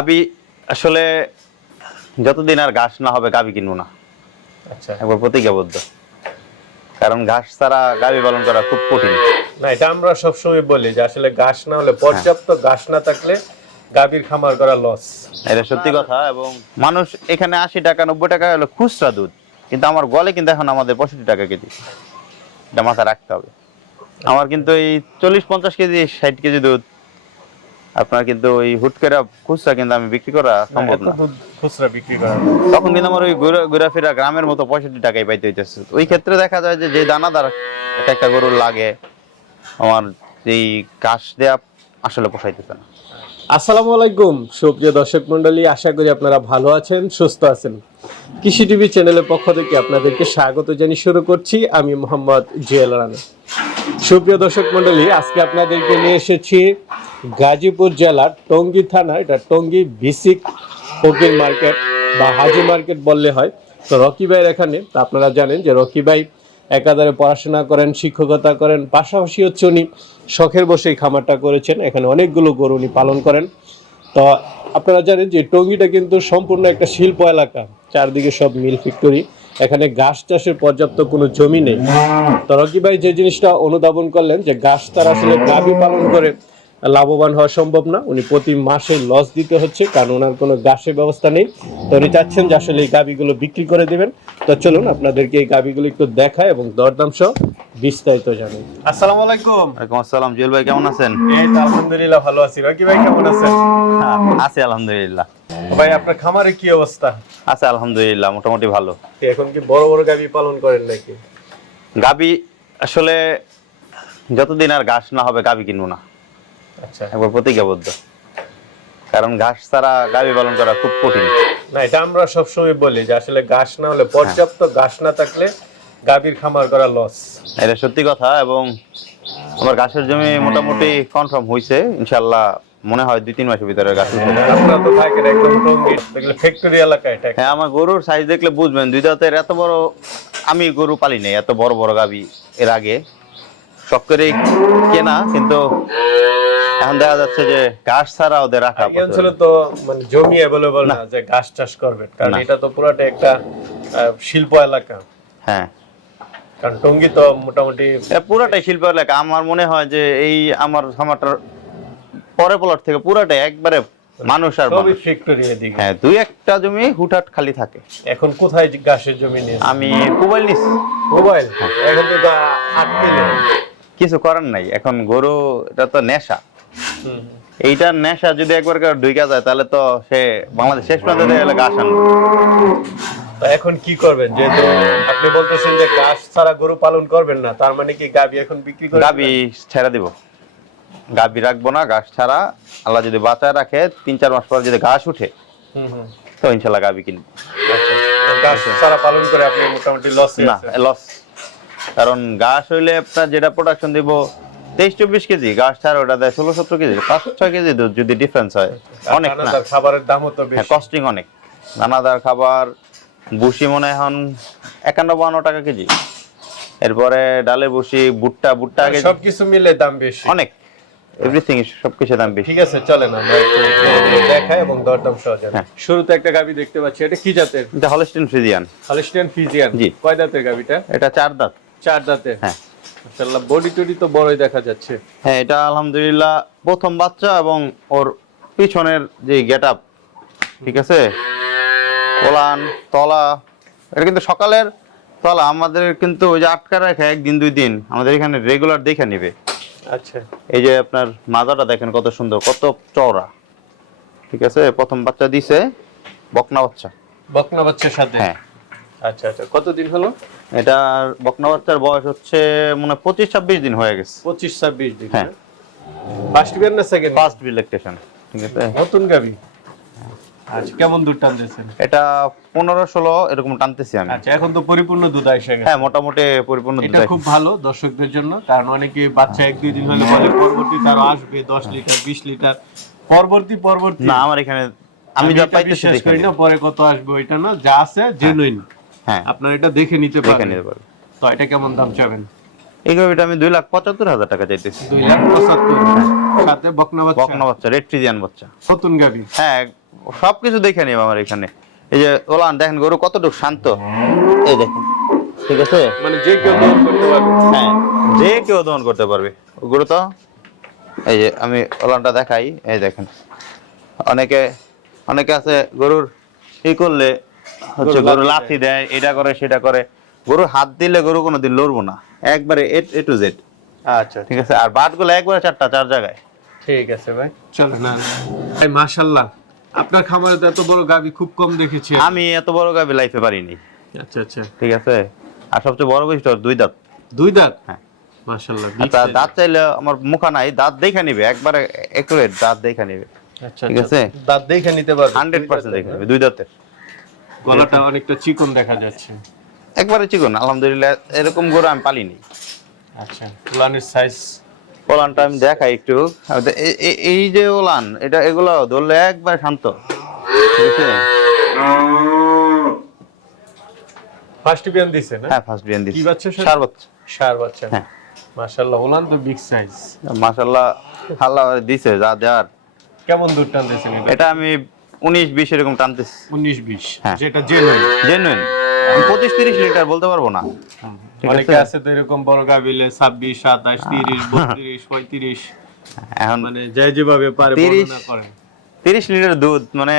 গাবি আসলে যতদিন আর ঘাস না হবে গাবি কিনবো না। আচ্ছা। একবার প্রতিজ্ঞাবদ্ধ। কারণ ঘাস ছাড়া গাবি পালন করা খুব কঠিন। না এটা আমরা সবসময় বলি যে আসলে ঘাস না হলে পর্যাপ্ত ঘাস না থাকলে গাভীর খামার করা লস এটা সত্যি কথা এবং মানুষ এখানে আশি টাকা নব্বই টাকা হলো খুচরা দুধ। কিন্তু আমার গলে কিন্তু এখন আমাদের পঁয়ষট্টি টাকা কেজি। এটা মাথায় রাখতে হবে। আমার কিন্তু এই চল্লিশ পঞ্চাশ কেজি ষাট কেজি দুধ আপনার কিন্তু ওই হুট করে খুচরা কিন্তু আমি বিক্রি করা সম্ভব না। খুচরা বিক্রি করা তখন কিন্তু আমার ওই ঘুরা- ঘোরাফেরা গ্রামের মতো পঁয়ষট্টি টাকায় পাইতে হইতেছে। ওই ক্ষেত্রে দেখা যায় যে যে দানাদার এক একটা গরুর লাগে আমার এই ঘাস দেয়া আসলে পোষাইতেছে না। আসসালামু আলাইকুম সুপ্রিয় দর্শক মন্ডলী আশা করি আপনারা ভালো আছেন সুস্থ আছেন। কৃষি টিভি চ্যানেলের পক্ষ থেকে আপনাদেরকে স্বাগত জানিয়ে শুরু করছি আমি মোহাম্মদ জুয়েল রানা। সুপ্রিয় দর্শক মন্ডলী আজকে আপনাদেরকে নিয়ে এসেছি গাজীপুর জেলার টঙ্গী থানা, এটা টঙ্গী বিসিক ফকির মার্কেট বা হাজি মার্কেট বললে হয়। তো রকি ভাইয়ের এখানে আপনারা জানেন যে রকি ভাই একাধারে পড়াশোনা করেন, শিক্ষকতা করেন, পাশাপাশি হচ্ছে উনি শখের বসেই খামারটা করেছেন। এখানে অনেকগুলো গরু উনি পালন করেন। তো আপনারা জানেন যে টঙ্গিটা কিন্তু সম্পূর্ণ একটা শিল্প এলাকা। চারদিকে সব মিল ফ্যাক্টরি। এখানে গাছ চাষের পর্যাপ্ত কোনো জমি নেই। তো রকি ভাই যে জিনিসটা অনুধাবন করলেন যে গাছ তার আসলে গাভী পালন করে লাভবান হওয়া সম্ভব না। উনি প্রতি মাসে লস দিতে হচ্ছে কারণ ওনার কোনো গাছের ব্যবস্থা নেই। তো উনি চাচ্ছেন যে আসলে এই গাভীগুলো বিক্রি করে দিবেন। তো চলুন আপনাদেরকে এই গাভীগুলো একটু দেখায় এবং দরদাম সহ বিস্তারিত জানাই। আসসালামু আলাইকুম। ওয়ালাইকুম আসসালাম। জুয়েল ভাই কেমন আছেন? এই তো আলহামদুলিল্লাহ ভালো আছি। রকি ভাই কেমন আছেন? হ্যাঁ, আছি আলহামদুলিল্লাহ। ভাই আপনার খামারে কি অবস্থা? আছে আলহামদুলিল্লাহ মোটামুটি ভালো। এখন কি বড় বড় গাভী পালন করেন নাকি? গাবি আসলে যতদিন আর ঘাস না হবে গাবি কিনবো না। একবার প্রতিজ্ঞাবদ্ধ। কারণ ঘাস ছাড়া গাবি পালন করা খুব কঠিন। না এটা আমরা সবসময় বলি যে আসলে ঘাস না হলে পর্যাপ্ত ঘাস না থাকলে গাভীর খামার করা লস এটা সত্যি কথা এবং আমার ঘাসের জমি মোটামুটি কনফার্ম হয়েছে ইনশাল্লাহ মনে হয় দুই তিন মাসের ভিতরে উঠে আপনারা তো থাকেন একদম দেখলে ফ্যাক্টরি এলাকা এটা হ্যাঁ আমার গরুর সাইজ দেখলে বুঝবেন দুই দাঁতের এত বড় আমি গরু পালি নাই এত বড় বড় গাবি এর আগে। শখ কেনা কিন্তু এখন দেখা যাচ্ছে যে ঘাস ছাড়া ওদের রাখা এই অঞ্চলে তো মানে জমি অ্যাভেলেবল না। যে ঘাস চাষ করবেন কারণ এটা তো পুরাটা একটা শিল্প এলাকা। হ্যাঁ। কারণ টঙ্গী তো মোটামুটি পুরাটাই শিল্প এলাকা। আমার মনে হয় যে এই আমার খামারটার পরে প্লট থেকে পুরাটাই একবারে মানুষ আর সবই ফ্যাক্টরি এদিকে। হ্যাঁ দুই একটা জমি হুটহাট খালি থাকে। এখন কোথায় ঘাসের জমি নিয়ে আমি মোবাইল নিস। মোবাইল এখন তো আটকে নেই কিছু করার নাই। এখন গরু এটা তো নেশা। এইটার নেশা যদি একবার কেউ ঢুকে যায় তাহলে তো সে বাংলাদেশ শেষ ঘাস এখন কি করবেন? যেহেতু আপনি বলতেছেন যে ঘাস ছাড়া গরু পালন করবেন না তার মানে কি গাবি এখন বিক্রি করে গাবি ছেড়ে দিব। গাবি রাখব না ঘাস ছাড়া। আল্লাহ যদি বাঁচায় রাখে তিন চার মাস পর যদি ঘাস উঠে। তো ইনশাল্লাহ গাবি কিনবো। আচ্ছা। ঘাস ছাড়া পালন করে আপনি মোটামুটি লস না লস কারণ ঘাস হইলে আপনার যেটা প্রোডাকশন দিব তেইশ চব্বিশ কেজি ঘাস ছাড়া ওটা দেয় ষোলো সতেরো কেজি পাঁচ ছয় কেজি দুধ যদি ডিফারেন্স হয় অনেক না। খাবারের দামও তো হ্যাঁ কস্টিং অনেক। দানাদার খাবার বুসি মনে হয় এখন একান্ন বান্ন টাকা কেজি। এরপরে ডালে বসি ভুট্টা ভুট্টা কেজি। সবকিছু মিলে দাম বেশি। অনেক। এভরিথিং সবকিছু দাম বেশি। ঠিক আছে চলেন আমরা দেখাই এবং দরদাম সহ হ্যাঁ। শুরুতে একটা গাবি দেখতে পাচ্ছি এটা কি জাতের? এটা হলস্টিন ফ্রিজিয়ান হলিস্টিয়ান ফিজিয়ান জি। কয় দাঁতের গাবিটা? এটা চার দাঁত। চার দাঁতের হ্যাঁ। মাশাআল্লাহ বডি টডি তো বড়ই দেখা যাচ্ছে। হ্যাঁ এটা আলহামদুলিল্লাহ প্রথম বাচ্চা এবং ওর পিছনের যে গেট আপ ঠিক আছে? ওলান তলা এটা কিন্তু সকালের তলা আমাদের কিন্তু ওই যে আটকা রাখে একদিন দুই দিন আমাদের এখানে রেগুলার দেখে নিবে। আচ্ছা। এই যে আপনার মাজাটা দেখেন কত সুন্দর কত চওড়া ঠিক আছে? প্রথম বাচ্চা দিছে বকনা বাচ্চা। বকনা বাচ্চার সাথে। হ্যাঁ। আচ্ছা আচ্ছা। কতদিন হলো? এটার বকনা বাচ্চার বয়স হচ্ছে মনে হয় পঁচিশ ছাব্বিশ দিন হয়ে গেছে। পঁচিশ ছাব্বিশ দিন হ্যাঁ। ফার্স্ট বিয়ার না সেকেন্ড ফার্স্ট বিলেকটেশন ঠিক আছে? নতুন গাবি? আচ্ছা কেমন দুধ টান দিয়েছেন এটা পনেরো ষোলো এরকম টানতেছি আমি। আচ্ছা এখন তো পরিপূর্ণ দুধ গেছে। হ্যাঁ মোটামুটি পরিপূর্ণ দুধ এটা খুব ভালো দর্শকদের জন্য কারণ অনেকে বাচ্চা এক দুই দিন হলে বলে পরবর্তী তারও আসবে দশ লিটার বিশ লিটার। পরবর্তী পরবর্তী। না আমার এখানে আমি যা পাইতেছি না পরে কত আসবে ওইটা না যা আছে জেনুইন হ্যাঁ আপনার এটা দেখে নিতে দেখে নিতে পারব তো এটা কেমন দাম চাবেন? এই গরুটা আমি দুই লাখ পঁচাত্তর হাজার টাকা চাইতেছি। দুই লাখ পঁচাত্তর। সাথে বকনা বাচ্চা। বকনা বাচ্চা রেড ফ্রিজিয়ান বাচ্চা। নতুন গাবি। হ্যাঁ সবকিছু দেখে নিব আমার এখানে। এই যে ওলান দেখেন গরু কতটুকু শান্ত। এই দেখেন ঠিক আছে? মানে যে কেউ দহন করতে পারবে। হ্যাঁ যে কেউ দমন করতে পারবে। গরু তো এই যে আমি ওলানটা দেখাই এই দেখেন। অনেকে অনেকে আছে গরুর ই করলে হচ্ছে গরু লাথি দেয়। এটা করে সেটা করে। গরু হাত দিলে গরু কোনোদিন লড়বো না। একবারে এ টু জেড আচ্ছা ঠিক আছে আর বাটগুলো একবারে চারটা চার জায়গায়। ঠিক আছে ভাই। চলো না ভাই মাশাল্লাহ। আপনার খামারে এত বড় গাবি খুব কম দেখেছি। আমি এত বড় গাবি লাইফে পারিনি। আচ্ছা আচ্ছা। ঠিক আছে? আর সবচেয়ে বড় বৈশিষ্ট্য দুই দাঁত। দুই দাঁত? হ্যাঁ। দাঁত চাইলে আমার মুখা নাই দাঁত দেখে নিবে একবারে একুরেট দাঁত দেখে নিবে। আচ্ছা ঠিক আচ্ছা। আছে? দাঁত দেখে নিতে পারবে। হান্ড্রেড পার্সেন্ট দেখে নিবে দুই দাঁতের। গলাটা অনেকটা চিকন দেখা যাচ্ছে। একবারে চিকন আলহামদুলিল্লাহ এরকম গরু আমি পালিনি। আচ্ছা ফুলানের সাইজ ওলানটা আমি দেখাই একটু। এই যে ওলান এটা এগুলো ধরলে একবার শান্ত। ফার্স্ট বিয়ান দিছে না? হ্যাঁ ফার্স্ট বিয়ান দিচ্ছি কি বাচ্চা? সার বাচ্চা। সার বাচ্চা। হ্যাঁ। মাশাল্লাহ ওলান তো বিগ সাইজ মাশাল্লাহ আল্লাহ দিছে যা দেওয়ার। কেমন দুধ টানতেছেন এটা আমি উনিশ বিশ এরকম টানতেছি। উনিশ বিশ হ্যাঁ। যেটা জেনুইন জেনুইন পঁচিশ তিরিশ লিটার বলতে পারব না। অনেকে আছে। তো এরকম বড় গাবিলে ছাব্বিশ সাতাশ তিরিশ বত্রিশ পঁয়ত্রিশ। এখন মানে যে যেভাবে পারে 30 বর্ণনা করেন তিরিশ লিটার দুধ মানে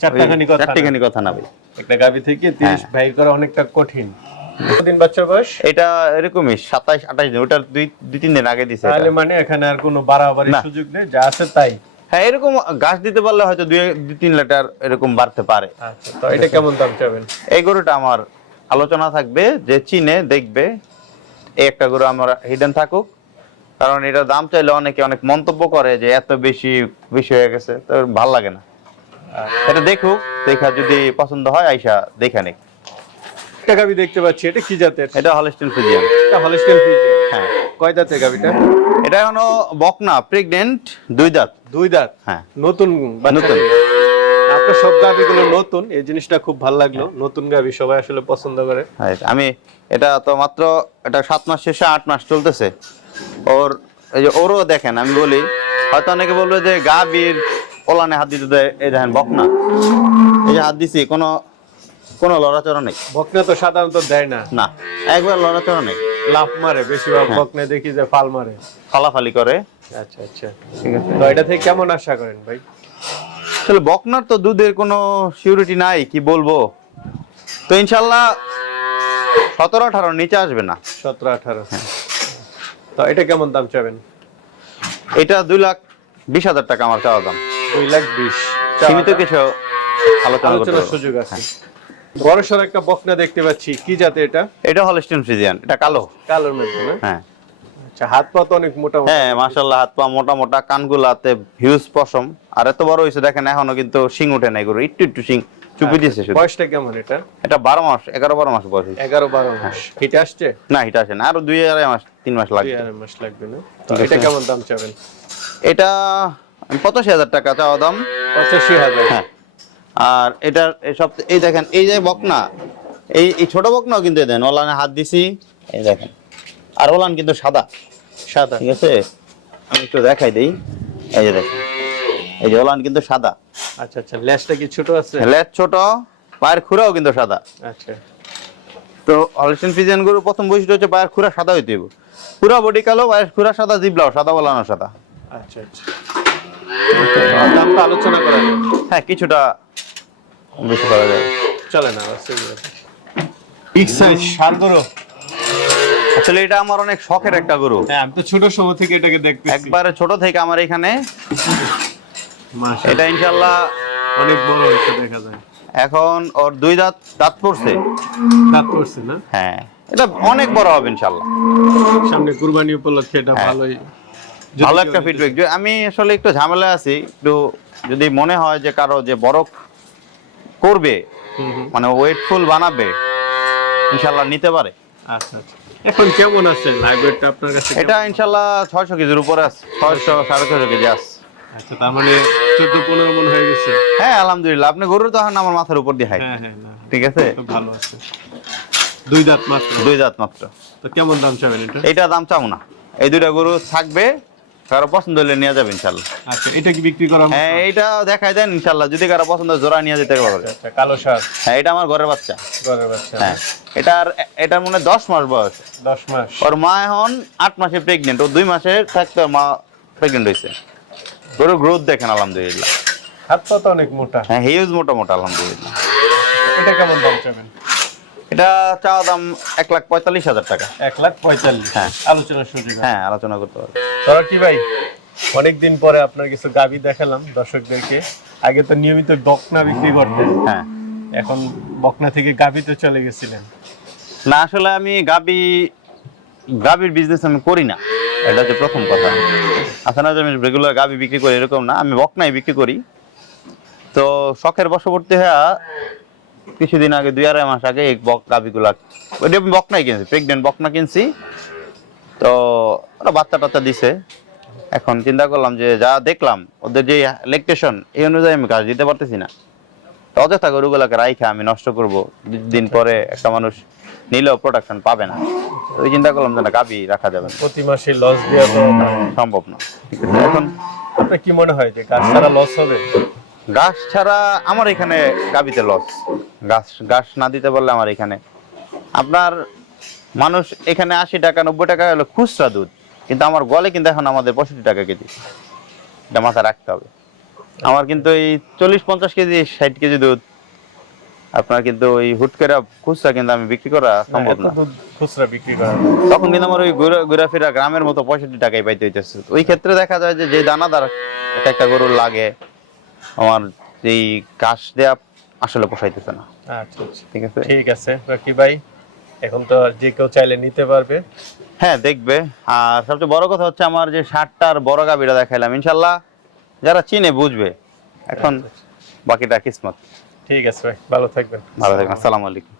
চারটাখানি কথা। চারটিখানি কথা না ভাই। একটা গাবি থেকে তিরিশ হ্যাঁ। বাইর করা অনেকটা কঠিন। কতদিন বাচ্চার বয়স? এটা এরকমই সাতাইশ আঠাশ দিন। ওটা দুই দুই তিন দিন আগে দিছে। তাহলে মানে এখানে আর কোনো বাড়াবাড়ির সুযোগ নেই যা আছে তাই। হ্যাঁ এরকম গাছ দিতে পারলে হয়তো দুই তিন লিটার এরকম বাড়তে পারে। আচ্ছা তো এটা কেমন দাম চাবেন? এই গরুটা আমার আলোচনা থাকবে যে চিনে দেখবে। এই একটা গরু আমার হিডেন থাকুক কারণ এটা দাম চাইলে অনেকে অনেক মন্তব্য করে যে এত বেশি বেশি হয়ে গেছে তো ভালো লাগে না। এটা দেখুক দেখা যদি পছন্দ হয় আইসা দেখে নিক একটা গাবি দেখতে পাচ্ছি এটা কি জাতের? এটা হলস্টিন ফিজিয়ান এটা হলস্টেইন ফ্রিজিয়ান হ্যাঁ। কয় দাঁতের গাবিটা এটা এখনও বকনা প্রেগনেন্ট দুই দাঁত। দুই দাঁত। হ্যাঁ। নতুন নতুন। আপনার সব গাবিগুলো নতুন এই জিনিসটা খুব ভালো লাগল। নতুন গাবি সবাই আসলে পছন্দ করে। হ্যাঁ, আমি এটা তো মাত্র এটা সাত মাস শেষে আট মাস চলতেছে। ওর এই যে ওরও দেখেন আমি বলি হয়তো অনেকে বলবে যে গা বীর ওলানে হাত দিতে দেয় এই দেখেন বকনা। এই যে হাত দিছি কোনো কোনো লড়াচড়া নেই। বকনা তো সাধারণত দেয় না। না একবার লড়াচড়া নেই। লাফ মারে বেশিরভাগ হ্যাঁ। বকনা দেখি যে ফাল মারে। ফালাফালি করে। আচ্ছা আচ্ছা। ঠিক আছে। তো এটা থেকে কেমন আশা করেন ভাই? আসলে বকনার তো দুধের কোনো সিউরিটি নাই কি বলব? তো ইনশাল্লাহ সতেরো আঠারো নিচে আসবে না। সতেরো আঠারো। তো এটা কেমন দাম চাবেন? এটা দুই লাখ বিশ হাজার টাকা আমার চাওয়া দাম। দুই লাখ বিশ। সীমিত কিছু আলোচনা সুযোগ আছে। বড় সড় একটা বকনা দেখতে পাচ্ছি। কি জাতে এটা? এটা হলস্টিন ফ্রিজিয়ান এটা কালো। কালোর মধ্যে না? হ্যাঁ। আচ্ছা হাত পা তো অনেক মোটা। হ্যাঁ মাশাল্লাহ হাত পা মোটা মোটা কানগুলাতে হিউজ পশম। আর এত বড় হয়েছে দেখেন এখনও কিন্তু শিং উঠে নাই গরু একটু একটু শিং চুপি দিয়েছে শুধু। বয়সটা কেমন এটা? এটা বারো মাস এগারো বারো মাস বয়স হয়েছে। এগারো বারো মাস। হিটে আসছে? না এটা আসে না আরও দুই আড়াই মাস তিন মাস দুই লাগবে আড়াই মাস লাগবে না? তো এটা কেমন দাম চাবেন? এটা আমি পঁচাশি হাজার টাকা চাওয়া দাম। পঁচাশি হাজার। হ্যাঁ। আর এটার এই সব এই দেখেন এই যে বকনা এই এই ছোট বকনাও কিন্তু দেন ওলানে হাত দিছি এই দেখেন আর ওলান কিন্তু সাদা সাদা। ঠিক আছে? আমি একটু দেখাই দিই এই যে দেখেন এই যে ওলান কিন্তু সাদা। আচ্ছা আচ্ছা লেজটা কি ছোট আছে? লেজ ছোট পায়ের খুরাও কিন্তু সাদা। আচ্ছা। তো হলস্টেন ফিজিয়ান গরু প্রথম বৈশিষ্ট্য হচ্ছে পায়ের খুরা সাদা হইতে হবে পুরা বডি কালো পায়ের খুরা সাদা জিবলাও সাদা বলানো সাদা। আচ্ছা আচ্ছা। আলোচনা করা হ্যাঁ কিছুটা বেশি করা যায়। চলে না বিগ সাইজ সার গরু। আসলে এটা আমার অনেক শখের একটা গরু। হ্যাঁ আমি তো ছোট সময় থেকে এটাকে দেখতেছি। একবারে ছোট থেকে আমার এখানে। এটা ইনশাল্লাহ অনেক বড় হচ্ছে দেখা যায়। এখন ওর দুই দাঁত দাঁত পড়ছে। দাঁত পড়ছে না? হ্যাঁ এটা অনেক বড় হবে ইনশাল্লাহ সামনে কুরবানি উপলক্ষে এটা হ্যাঁ। ভালোই ভালো একটা ফিডব্যাক আমি আসলে একটু ঝামেলা আছি একটু যদি মনে হয় যে কারও যে বড় করবে। মানে ওয়েটফুল বানাবে ইনশাল্লাহ নিতে পারে। আচ্ছা আচ্ছা। এখন কেমন আছে লাইব্রেরিটা আপনার কাছে এটা ইনশাল্লাহ ছয়শো কেজির উপরে আছে ছয়শো সাড়ে ছয়শো কেজি আছে। আচ্ছা তার মানে চোদ্দ পনেরো মন হয়ে গেছে? হ্যাঁ আলহামদুলিল্লাহ। আপনি গরু তো এখন আমার মাথার উপর দিয়ে হাই হ্যাঁ হ্যাঁ ঠিক আছে? ভালো আছে। দুই দাঁত মাত্র? দুই দাঁত মাত্র। তো কেমন দাম চাবেন এটা? এইটা দাম চাও না। এই দুইটা গরু থাকবে কারও পছন্দ হলে নিয়ে যাবেন ইনশাল্লাহ। আচ্ছা এটা কি বিক্রি করা হ্যাঁ এইটা দেখাই দেন ইনশাল্লাহ যদি কারও পছন্দ জোড়া নিয়ে যেতে পারবে। আচ্ছা কালো শাক হ্যাঁ এটা আমার ঘরের বাচ্চা। ঘরের বাচ্চা। হ্যাঁ এটার এটার মনে দশ মাস বয়স। দশ মাস। ওর মা এখন আট মাসে প্রেগনেন্ট ও দুই মাসে থাকতে ওর মা প্রেগনেন্ট হয়েছে। গরুর গ্রোথ দেখেন আলহামদুলিল্লাহ। হাত পা তো অনেক মোটা। হ্যাঁ হিউজ মোটা মোটা আলহামদুলিল্লাহ। এটা কেমন দাম চাবেন? এটা চাওয়া দাম এক লাখ পঁয়তাল্লিশ হাজার টাকা। এক লাখ পঁয়তাল্লিশ। হ্যাঁ। আলোচনার সুযোগ হ্যাঁ আলোচনা করতে পারবে। তোরা কি ভাই অনেকদিন পরে আপনার কিছু গাবি দেখালাম দর্শকদেরকে। আগে তো নিয়মিত বকনা বিক্রি করতেন। হ্যাঁ। এখন বকনা থেকে গাবিতে চলে গেছিলেন। না আসলে আমি গাবি গাবির বিজনেস আমি করি না। এটা হচ্ছে প্রথম কথা। আসলে না আমি রেগুলার গাবি বিক্রি করি এরকম না আমি বকনাই বিক্রি করি। তো শখের বশবর্তী হয়ে কিছুদিন আগে দুই আড়াই মাস আগে এই বক গাবিগুলা ওইটা আমি বকনাই কিনছি প্রেগনেন্ট বকনা কিনছি। তো ওরা বাচ্চা টাচ্চা দিছে। এখন চিন্তা করলাম যে যা দেখলাম ওদের যে লেকটেশন এই অনুযায়ী আমি কাজ দিতে পারতেছি না। তো অযথা গরুগুলাকে রাইখে আমি নষ্ট করব। দিন পরে একটা মানুষ নিলেও প্রোডাকশন পাবে না। ওই চিন্তা করলাম যে না গাবি রাখা যাবে প্রতি মাসে লস দেওয়া তো সম্ভব না। এখন আপনার কি মনে হয় যে গাছ ছাড়া লস হবে? গাছ ছাড়া আমার এখানে গাবিতে লস গাছ গাছ না দিতে পারলে আমার এখানে। আপনার মানুষ এখানে আশি টাকা নব্বই টাকা হলো খুচরা দুধ। কিন্তু আমার গলে কিন্তু এখন আমাদের পঁয়ষট্টি টাকা কেজি। এটা মাথায় রাখতে হবে। আমার কিন্তু এই চল্লিশ পঞ্চাশ কেজি ষাট কেজি দুধ আপনার কিন্তু ওই হুট করে খুচরা কিন্তু আমি বিক্রি করা সম্ভব না। খুচরা বিক্রি করা তখন কিন্তু আমার ওই ঘুরা- ঘোরাফেরা গ্রামের মতো পঁয়ষট্টি টাকায় পাইতে হইতেছে। ওই ক্ষেত্রে দেখা যায় যে যে দানাদার একটা একটা গরুর লাগে আমার এই কাশ দেয়া আসলে পোষাইতেছে না। আচ্ছা আচ্ছা। ঠিক আছে? ঠিক আছে বাকি ভাই। এখন তো যে কেউ চাইলে নিতে পারবে। হ্যাঁ দেখবে। আর সবচেয়ে বড় কথা হচ্ছে আমার যে ষাটটার বড় গাবিটা দেখাইলাম ইনশাল্লাহ যারা চিনে বুঝবে। এখন বাকিটা কিসমত। ঠিক আছে ভাই ভালো থাকবেন। ভালো থাকবেন আসসালামু আলাইকুম।